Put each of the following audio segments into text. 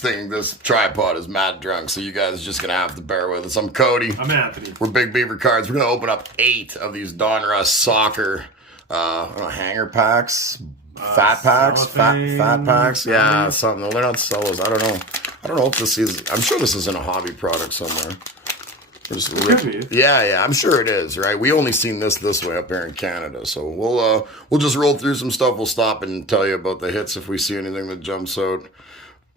this tripod is mad drunk, so you guys are just going to have to bear with us. I'm Cody. I'm Anthony. We're Big Beaver Cards. We're going to open up 8 of these Donruss soccer hanger packs, fat packs. Yeah, something. They're not solos. I don't know if this is, I'm sure this is in a hobby product somewhere. Yeah, I'm sure it is, right? We only seen this way up here in Canada, so we'll just roll through some stuff. We'll stop and tell you about the hits if we see anything that jumps out.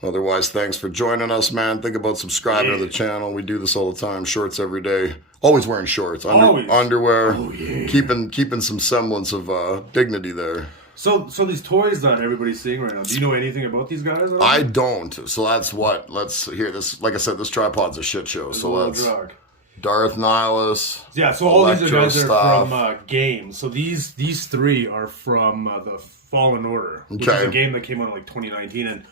Otherwise, thanks for joining us, man. Think about subscribing to the channel. We do this all the time. Shorts every day. Always wearing shorts. Underwear. Keeping some semblance of dignity there. So these toys that everybody's seeing right now, do you know anything about these guys? I don't. So that's what. Let's hear this. Like I said, this tripod's a shit show. So let's. Darth Nihilus. Yeah, so all these guys are from games. So these 3 are from the Fallen Order, which is a game that came out in like 2019. And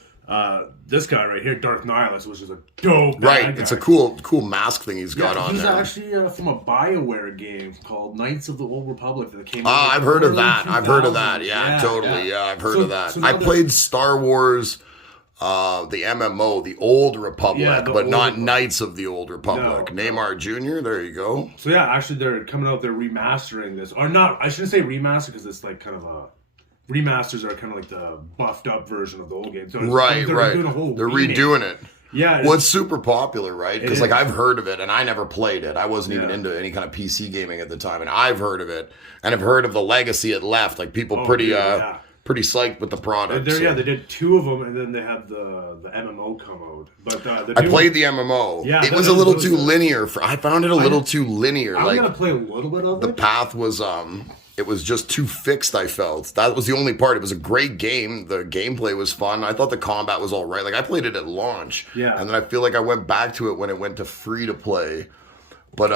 this guy right here, Darth Nihilus, which is a dope guy. It's a cool mask thing he's got on there. He's actually from a BioWare game called Knights of the Old Republic that came out. I've heard of that. Yeah, totally. Yeah, I've heard of that. I played Star Wars. The MMO, the Old Republic, but not Knights of the Old Republic. No. Neymar Jr., there you go. So yeah, actually they're coming out, they're remastering this. Or not, I shouldn't say remaster because it's like kind of a... Remasters are kind of like the buffed up version of the old game. So right. They're redoing it. Yeah. Well, it's super popular, right? Because like I've heard of it and I never played it. I wasn't even into any kind of PC gaming at the time. And I've heard of it. And I've heard of the legacy it left. Like people pretty psyched with the product. They did 2 of them, and then they had the MMO come out. But I played the MMO. Yeah, it was a little too linear. I found it a little too linear. I'm gonna play a little bit of it. The path was it was just too fixed. I felt that was the only part. It was a great game. The gameplay was fun. I thought the combat was all right. Like I played it at launch. Yeah, and then I feel like I went back to it when it went to free to play. But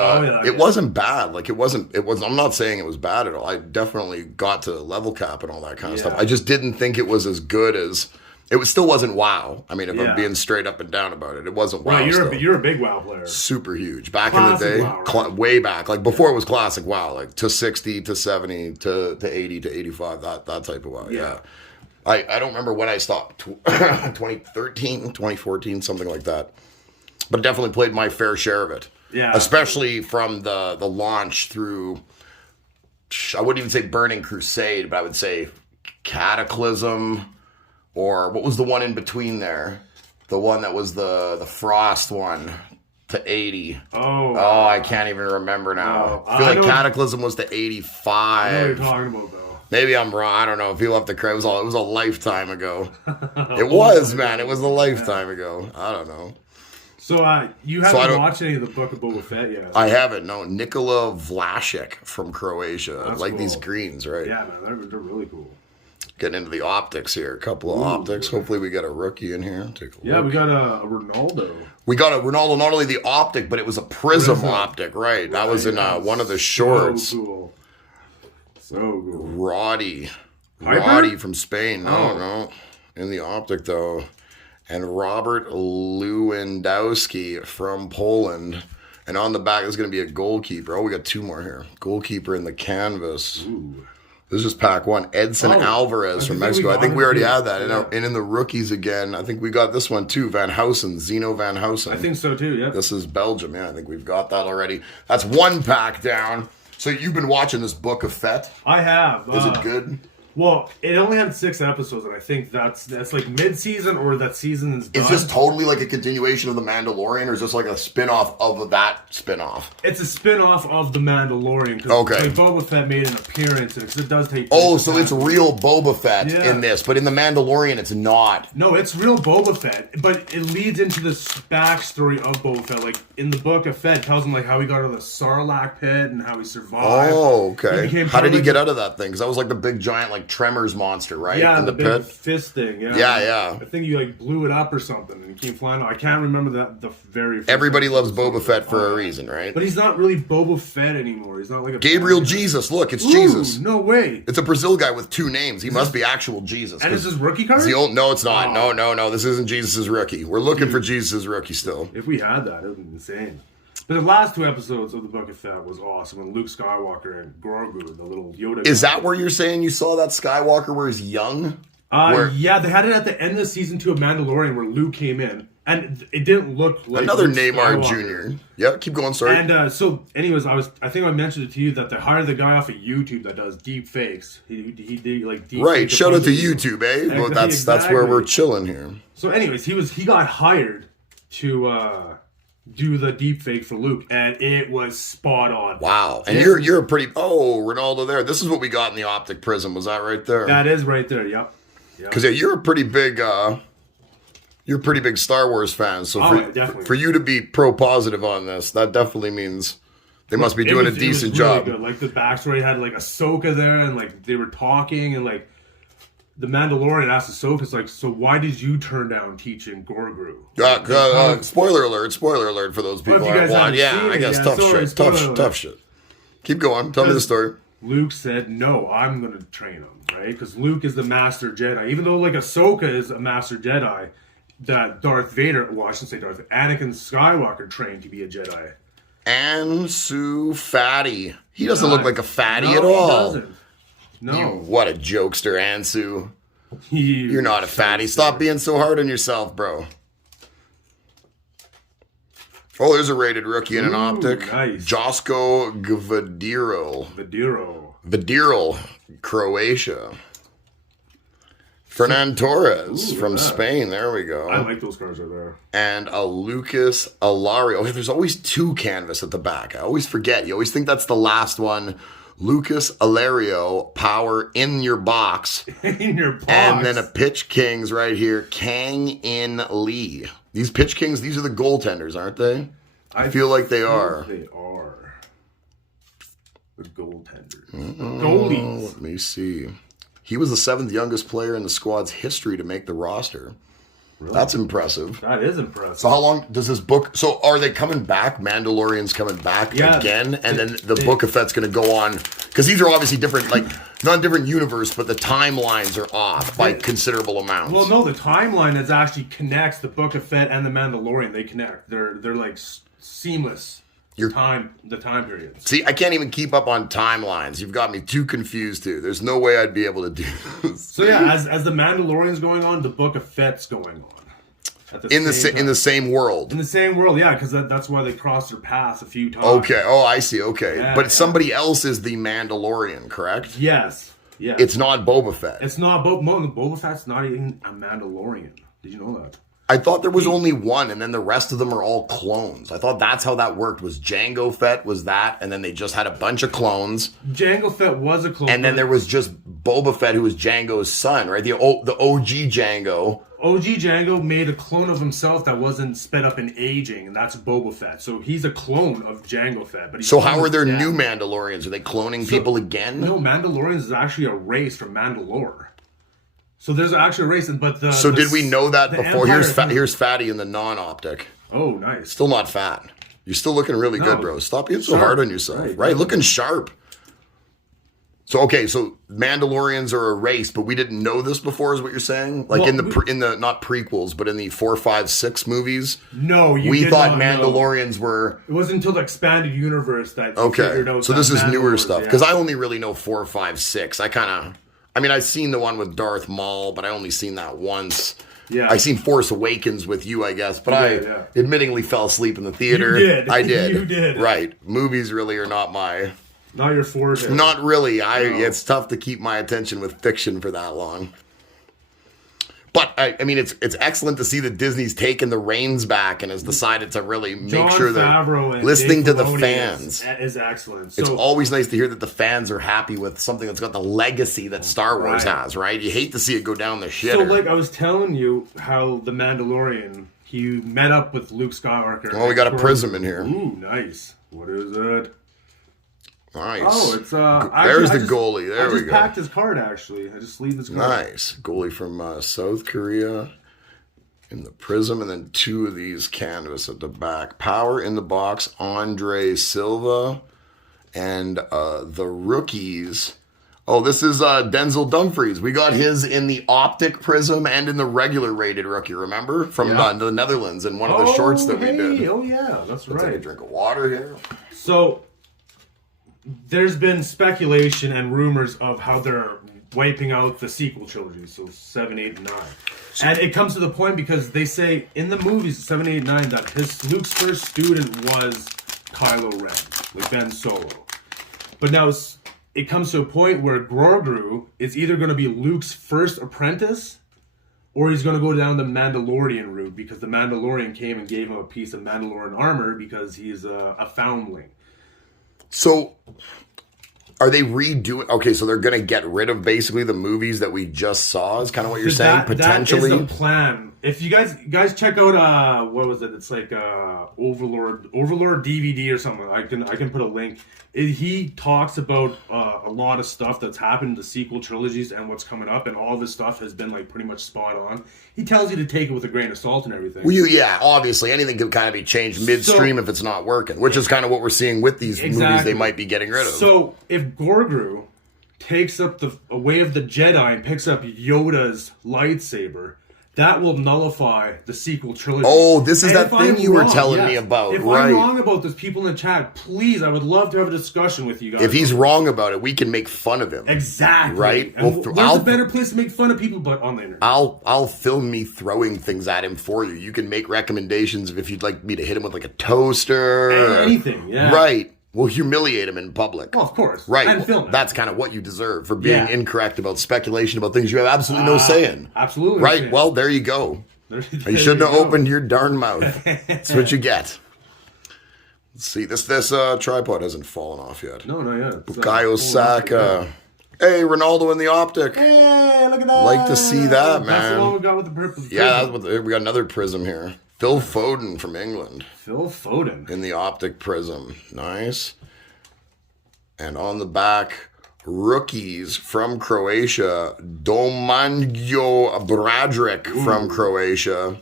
it wasn't bad. Like it wasn't. I'm not saying it was bad at all. I definitely got to level cap and all that kind of stuff. I just didn't think it was as good as. It still wasn't WoW. I mean, if I'm being straight up and down about it, it wasn't WoW. You're a big WoW player. Super huge. Back in the day, WoW, right? Way back, like before it was classic WoW, like to 60, to 70, to 80, to 85, that type of WoW. Yeah. I don't remember when I stopped. 2013, 2014, something like that. But definitely played my fair share of it. Yeah, especially from the launch through, I wouldn't even say Burning Crusade, but I would say Cataclysm, or what was the one in between there? The one that was the Frost one to 80. Oh, I can't even remember now. I feel like Cataclysm was to 85. I know what you're talking about, though. Maybe I'm wrong. I don't know. If you'll have to cry, it was a lifetime ago. It was, man. It was a lifetime ago. I don't know. So you haven't watched any of the Book of Boba Fett yet? I haven't, no. Nikola Vlasic from Croatia. I like these greens, right? Yeah, man, they're really cool. Getting into the optics here. A couple of optics. Hopefully we got a rookie in here. Take a look. Yeah, we got a Ronaldo. We got a Ronaldo, not only the optic, but it was a prism optic, right? That was in one of the shorts. So cool. So cool. Roddy from Spain. No. In the optic, though. And Robert Lewandowski from Poland. And on the back, there's going to be a goalkeeper. Oh, we got 2 more here. Goalkeeper in the canvas. Ooh. This is pack 1. Edson Alvarez from Mexico. I think we already had that. And in the rookies again, I think we got this one too. Zeno Van Housen. I think so too, yeah. This is Belgium. Yeah, I think we've got that already. That's 1 pack down. So you've been watching this Book of Fett? I have. Is it good? Well, it only had 6 episodes, and I think that's like mid-season, or that season is done. Is this totally like a continuation of The Mandalorian, or is this like a spin-off of that spin-off? It's a spin-off of The Mandalorian, because Boba Fett made an appearance, because it does take... so it's real Boba Fett in this, but in The Mandalorian it's not. No, it's real Boba Fett, but it leads into this backstory of Boba Fett. Like, in the Book of Fett, it tells him like how he got out of the Sarlacc pit, and how he survived. Oh, okay. How did he get out of that thing? Because that was like the big giant like Tremors monster, right? Yeah, in the big pit fist thing. Yeah. I think you like blew it up or something, and he came flying. I can't remember the very. First Everybody loves Boba Fett for a reason, right? But he's not really Boba Fett anymore. He's not like a Gabriel Jesus. Look, it's Jesus. No way. It's a Brazil guy with 2 names. He must be actual Jesus. And is his rookie card? No, it's not. No. This isn't Jesus' rookie. We're looking for Jesus' rookie still. If we had that, it would be insane. But the last 2 episodes of the Book of Fett was awesome. When Luke Skywalker and Grogu, the little Yoda. Is that where you're saying you saw that Skywalker where he's young? Yeah, they had it at the end of the season 2 of Mandalorian where Luke came in. And it didn't look like another Luke Neymar Skywalker. Jr. Yeah, keep going, sorry. And so, anyways, I think I mentioned it to you that they hired the guy off of YouTube that does deep fakes. He did like deep. Right, shout out to YouTube, eh? Well, that's where we're chilling here. So, anyways, he got hired to do the deep fake for Luke, and it was spot on. Wow, and you're a pretty Ronaldo there. This is what we got in the optic prism. Was that right there? That is right there. Yep. Because you're a pretty big. You're a pretty big Star Wars fan, so for you to be pro-positive on this, that definitely means they must be doing a decent job. Good. Like the backstory had like Ahsoka there, and like they were talking, and like the Mandalorian asked Ahsoka, "It's like, so why did you turn down teaching Gorgru?" Spoiler alert for those people. I guess tough shit. Keep going. Tell me the story. Luke said, "No, I'm going to train him, right? Because Luke is the Master Jedi, even though like Ahsoka is a Master Jedi." That Darth Vader, well, I shouldn't say Darth, Anakin Skywalker trained to be a Jedi. Ansu Fatty. He doesn't look like a fatty at all. He doesn't. No. What a jokester, Ansu. You're not a fatty. Stop being so hard on yourself, bro. Oh, there's a rated rookie in an optic. Nice. Josko Vidiril, Croatia. Fernan Torres from Spain. There we go. I like those cards right there. And a Lucas Alario. Hey, there's always 2 canvas at the back. I always forget. You always think that's the last one. Lucas Alario, power in your box. In your box. And then a Pitch Kings right here. Kang In Lee. These Pitch Kings, these are the goaltenders, aren't they? I feel like they are. They are. The goaltenders. Goalies. Let me see. He was the 7th youngest player in the squad's history to make the roster. Really? That's impressive. That is impressive. So how long does this book... So are they coming back? Mandalorian's coming back again? And then the Book of Fett's going to go on... Because these are obviously different, like, not different universe, but the timelines are off by considerable amounts. Well, no, the timeline is actually connects the Book of Fett and the Mandalorian. They connect. They're like seamless. The time periods. See, I can't even keep up on timelines. You've got me too confused too. There's no way I'd be able to do this. So yeah, as the Mandalorian's going on, the Book of Fett's going on. In the same world. In the same world, yeah, because that's why they crossed their paths a few times. Okay. Oh, I see. Okay, yeah, but somebody else is the Mandalorian, correct? Yes. Yeah. It's not Boba Fett. It's not Boba Fett's not even a Mandalorian. Did you know that? I thought there was only one, and then the rest of them are all clones. I thought that's how that worked, was Jango Fett was that, and then they just had a bunch of clones. Jango Fett was a clone. And then there was just Boba Fett, who was Jango's son, right? The OG Jango. OG Jango made a clone of himself that wasn't sped up in aging, and that's Boba Fett. So he's a clone of Jango Fett. But so how are there new Mandalorians? Are they cloning people again? No, Mandalorians is actually a race from Mandalore. So there's actually a race, but did we know that before? Here's Fatty in the non-optic. Oh, nice. Still not fat. You're still looking really good, bro. Stop being so hard on yourself. Right? Looking sharp. So Mandalorians are a race, but we didn't know this before, is what you're saying? Like in the not prequels, but in the 4, 5, 6 movies. No, we thought Mandalorians were. It wasn't until the expanded universe that you figured out. So this is newer stuff because I only really know 4, 5, 6. I've seen the one with Darth Maul, but I only seen that once. Yeah. I seen Force Awakens with you, I guess, but I admittingly fell asleep in the theater. You did. I did. You did. Right. Movies really are not my... Not your forte. Not really. It's tough to keep my attention with fiction for that long. But, it's excellent to see that Disney's taken the reins back and has decided to really make sure that listening to the fans is excellent. So, it's always nice to hear that the fans are happy with something that's got the legacy that Star Wars has, right? You hate to see it go down the shitter. So, like I was telling you how the Mandalorian, he met up with Luke Skywalker. Well, we got a prism in here. Ooh, nice. What is it? Nice. Oh, it's there's the goalie. There we go. I just packed his card, actually. I just sleeved his card. Nice. Goalie from South Korea in the prism, and then 2 of these canvas at the back. Power in the box, Andre Silva, and the rookies. Oh, this is Denzel Dumfries. We got his in the optic prism and in the regular rated rookie, remember? From the Netherlands in one of the shorts that we did. Oh, yeah, that's right. Let's take a drink of water here. So... there's been speculation and rumors of how they're wiping out the sequel trilogy, so 7, 8, and 9. And it comes to the point because they say in the movies 7, 8, 9 that Luke's first student was Kylo Ren, like Ben Solo. But now it comes to a point where Grogu is either going to be Luke's first apprentice, or he's going to go down the Mandalorian route because the Mandalorian came and gave him a piece of Mandalorian armor because he's a foundling. So, are they redoing? Okay, so they're going to get rid of basically the movies that we just saw. Is kind of what you're saying, potentially. That is the plan. If you guys check out what was it? It's like Overlord DVD or something. I can put a link. He talks about a lot of stuff that's happened in the sequel trilogies and what's coming up, and all this stuff has been like pretty much spot on. He tells you to take it with a grain of salt and everything. Well, yeah, obviously anything can kind of be changed midstream if it's not working, which is kind of what we're seeing with these movies they might be getting rid of. So if Grogu takes up the way of the Jedi and picks up Yoda's lightsaber, that will nullify the sequel trilogy. Oh, this is that thing you were telling me about. If I'm wrong about this, people in the chat, please, I would love to have a discussion with you guys. If he's wrong about it, we can make fun of him. Exactly. Right? There's a better place to make fun of people but on the internet. I'll film me throwing things at him for you. You can make recommendations if you'd like me to hit him with like a toaster. Anything, yeah. Right. We'll humiliate him in public. Well, of course. Right. And film it. That's kind of what you deserve for being incorrect about speculation about things you have absolutely no say in. Absolutely. Right. Well, there you go. You shouldn't have opened your darn mouth. That's what you get. Let's see. This tripod hasn't fallen off yet. No, not yet. Bukayo Saka. Hey, Ronaldo in the optic. Hey, look at that. Like to see that, man. That's the one we got with the purple. Yeah, we got another prism here. Phil Foden from England. Phil Foden. In the optic prism. Nice. And on the back, rookies from Croatia. Domagoj Bradrick from Croatia.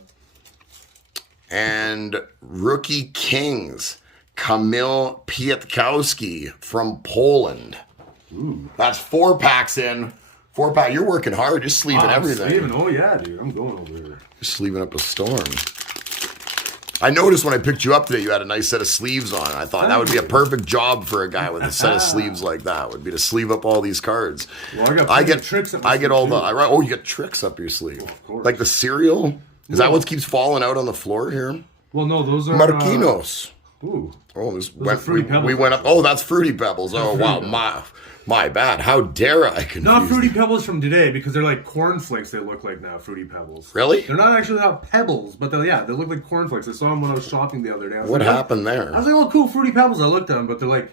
And rookie kings. Kamil Pietkowski from Poland. Ooh. That's 4 packs in. 4 pack. You're working hard. You're sleeving everything. Oh, yeah, dude. I'm going over here. You're sleeving up a storm. I noticed when I picked you up today, you had a nice set of sleeves on. I thought that would be a perfect job for a guy with a set of sleeves like that. Would be to sleeve up all these cards. Well, I get tricks up my sleeve. Oh, you got tricks up your sleeve. Well, of course. Like the cereal? Is that what keeps falling out on the floor here? Well, no, those are Marquinhos. Ooh. Oh, we went up. Oh, that's Fruity Pebbles. Oh, wow. My bad. How dare I confuse Not Fruity Pebbles from today, because they're like cornflakes they look like now, Fruity Pebbles. Really? They're not actually pebbles, but they look like cornflakes. I saw them when I was shopping the other day. What happened there? I was like, oh, cool, Fruity Pebbles. I looked at them, but they're like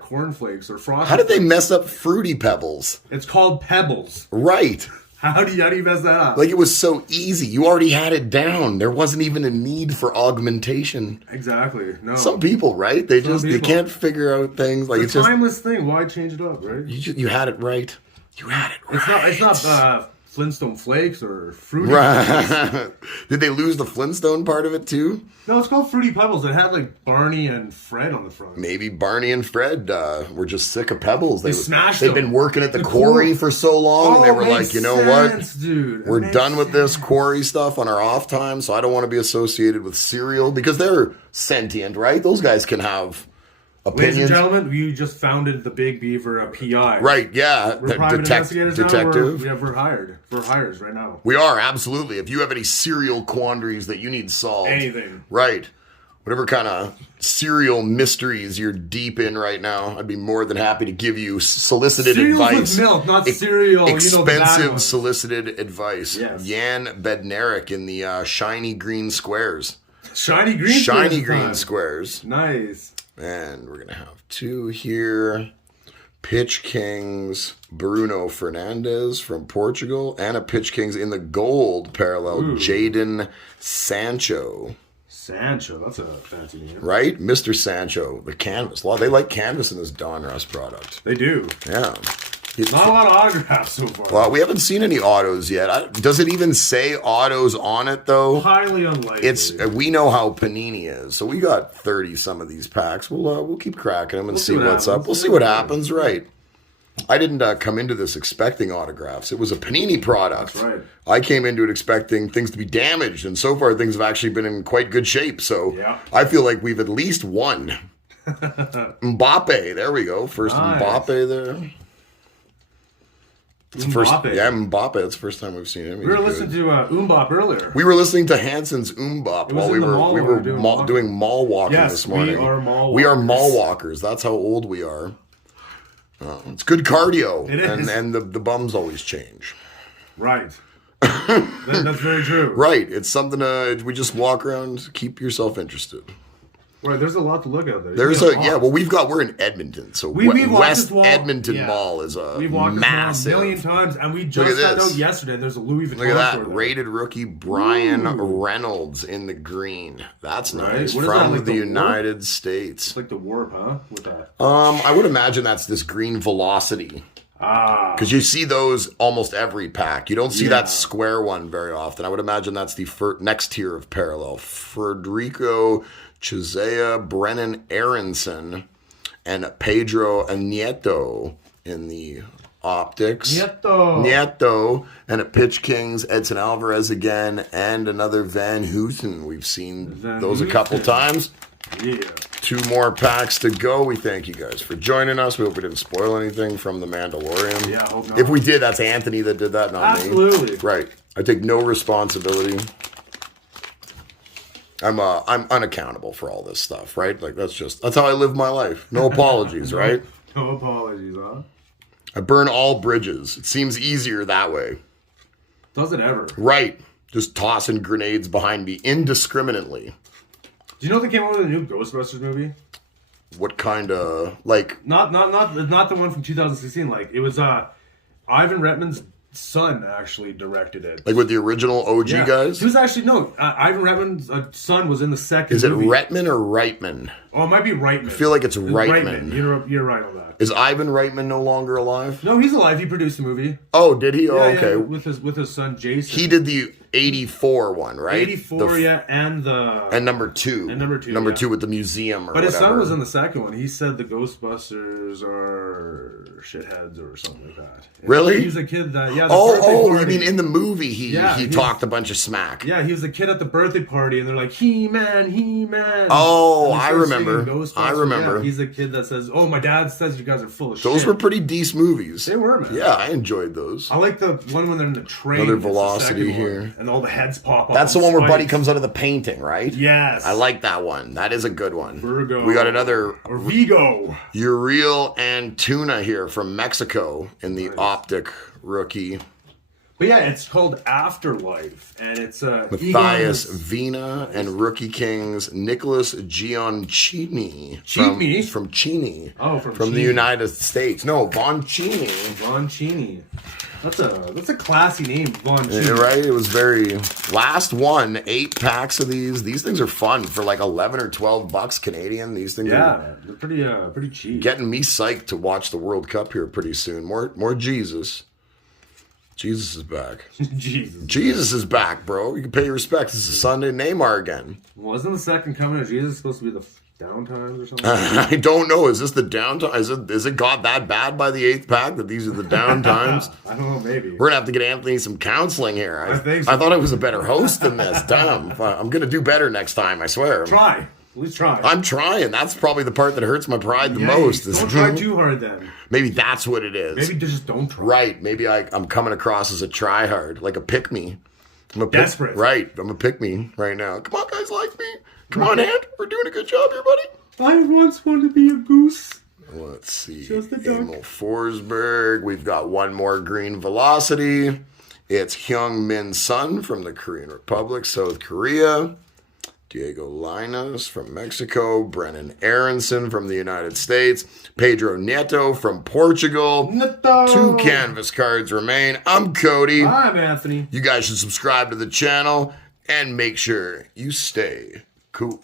cornflakes or frosted. How did they mess up Fruity Pebbles? It's called Pebbles. Right. How do you mess that up? Like, it was so easy. You already had it down. There wasn't even a need for augmentation. Exactly. No. Some people, right? They can't figure out things. Like, it's a timeless thing. Why change it up, right? You had it right. You had it right. It's not Flintstone Flakes or Fruity Pebbles. Did they lose the Flintstone part of it too? No, it's called Fruity Pebbles. It had like Barney and Fred on the front. Maybe Barney and Fred were just sick of Pebbles. They smashed them. They've been working at the quarry for so long. They were like, you know what? Dude. We're done with this quarry stuff on our off time, so I don't want to be associated with cereal because they're sentient, right? Those guys can have opinions. Ladies and gentlemen, we just founded the Big Beaver PI. Right, yeah. We're private investigators detective. Now. We're hired. We're hires right now. We are, absolutely. If you have any cereal quandaries that you need solved. Anything. Right. Whatever kind of cereal mysteries you're deep in right now, I'd be more than happy to give you solicited advice. With milk, not cereal. Expensive solicited advice. Yes. Jan Bednarik in the shiny green squares. Shiny green squares. Nice. And we're going to have 2 here. Pitch Kings, Bruno Fernandes from Portugal. And a Pitch Kings in the gold parallel, Jadon Sancho. Sancho, that's a fancy name. Right? Mr. Sancho, the canvas. They like canvas in this Donruss product. They do. Yeah. Not a lot of autographs so far. Well, we haven't seen any autos yet. Does it even say autos on it, though? Highly unlikely. We know how Panini is, so we got 30 some of these packs. We'll keep cracking them and see what's up. We'll see what happens, right? I didn't come into this expecting autographs. It was a Panini product. That's right. I came into it expecting things to be damaged, and so far things have actually been in quite good shape. So I feel like we've at least won. Mbappe, there we go. First nice. Mbappe there. It's the first, yeah, Mbappe. It's the first time we've seen him. We were listening to Mbop earlier. We were listening to Hansen's Mbop while we were doing mall walking this morning. We are mall walkers. That's how old we are. It's good cardio. It is. And the bums always change. Right. That's very true. Right. It's something we just walk around, keep yourself interested. Right, there's a lot to look at there. We're in Edmonton, so West Edmonton Mall is we've walked massive. A million times, and we just found out yesterday there's a Louis Vuitton. Look at that, rated rookie Brian Reynolds in the green. That's nice. From the United States. It's like the warp, huh? With that. I would imagine that's this green Velocity. Because you see those almost every pack. You don't see that square one very often. I would imagine that's the next tier of parallel. Federico Chizea, Brennan Aronson, and Pedro Nieto in the optics. Nieto. And at Pitch Kings, Edson Alvarez again, and another Van Houten. We've seen those a couple times. Yeah. 2 more packs to go. We thank you guys for joining us. We hope we didn't spoil anything from The Mandalorian. Yeah, I hope not. If we did, that's Anthony that did that, not me. Absolutely. Right. I take no responsibility. I'm unaccountable for all this stuff, right? Like that's how I live my life. No apologies, right? No apologies, huh? I burn all bridges. It seems easier that way. Does it ever? Right. Just tossing grenades behind me indiscriminately. Do you know they came out with a new Ghostbusters movie? What kind of Not the one from 2016. Like it was Ivan Reitman's son actually directed it. Like with the original OG guys? He was actually Ivan Reitman's son was in the second. Is it movie. Reitman or Reitman? Oh, it might be Reitman. I feel like it's Reitman. You're right on that. Is Ivan Reitman no longer alive? No, he's alive. He produced the movie. Oh, did he? Oh, okay. Yeah, with his son Jason. He did the 84 one, right? 84, and number 2. And number 2. Number 2 with the museum or But whatever. His son was in the second one. He said the Ghostbusters are shitheads or something like that. Really? He was a kid that you mean in the movie he talked a bunch of smack. Yeah, he was a kid at the birthday party and they're like, He-Man. Oh, I remember. Yeah, he's a kid that says, "Oh, my dad says you guys are full of shit." Those were pretty decent movies. They were, man. Yeah, I enjoyed those. I like the one when they're in the train. Another Velocity here. And all the heads pop up. That's the one where Buddy comes out of the painting, right? Yes. I like that one. That is a good one. Virgo. We got another Vigo. Uriel Antuna here from Mexico in the optic rookie. But yeah, it's called Afterlife, and it's Matthias Vina and Rookie Kings Nicholas Gioncini from Chini. Oh, from the United States. No, Boncini. Boncini. That's a classy name, Boncini. Yeah, right? It was very last one. 8 packs of these. These things are fun for like $11 or $12 Canadian. These things are pretty cheap. Getting me psyched to watch the World Cup here pretty soon. More Jesus. Jesus is back. Jesus is back, bro. You can pay your respects. This is Sunday. Neymar again. Wasn't the second coming of Jesus supposed to be the downtimes or something? I don't know. Is this the downtime? Is it got that bad by the 8th pack that these are the downtimes? I don't know. Maybe we're gonna have to get Anthony some counseling here. I think so. I thought I was a better host than this. Damn. I'm gonna do better next time. I swear. Try. At least try. I'm trying. That's probably the part that hurts my pride the most. Don't try too hard then. Maybe that's what it is. Maybe just don't try. Right. Maybe I'm coming across as a try-hard, like a pick-me. Desperate. Right. I'm a pick-me right now. Come on, guys, like me. Come on, Ant. We're doing a good job here, buddy. I once wanted to be a goose. Let's see. Just a duck. Emil Forsberg. We've got one more green Velocity. It's Hyung Min Sun from the Korean Republic, South Korea. Diego Linus from Mexico, Brennan Aronson from the United States, Pedro Nieto from Portugal. 2 canvas cards remain. I'm Cody. I'm Anthony. You guys should subscribe to the channel and make sure you stay cool.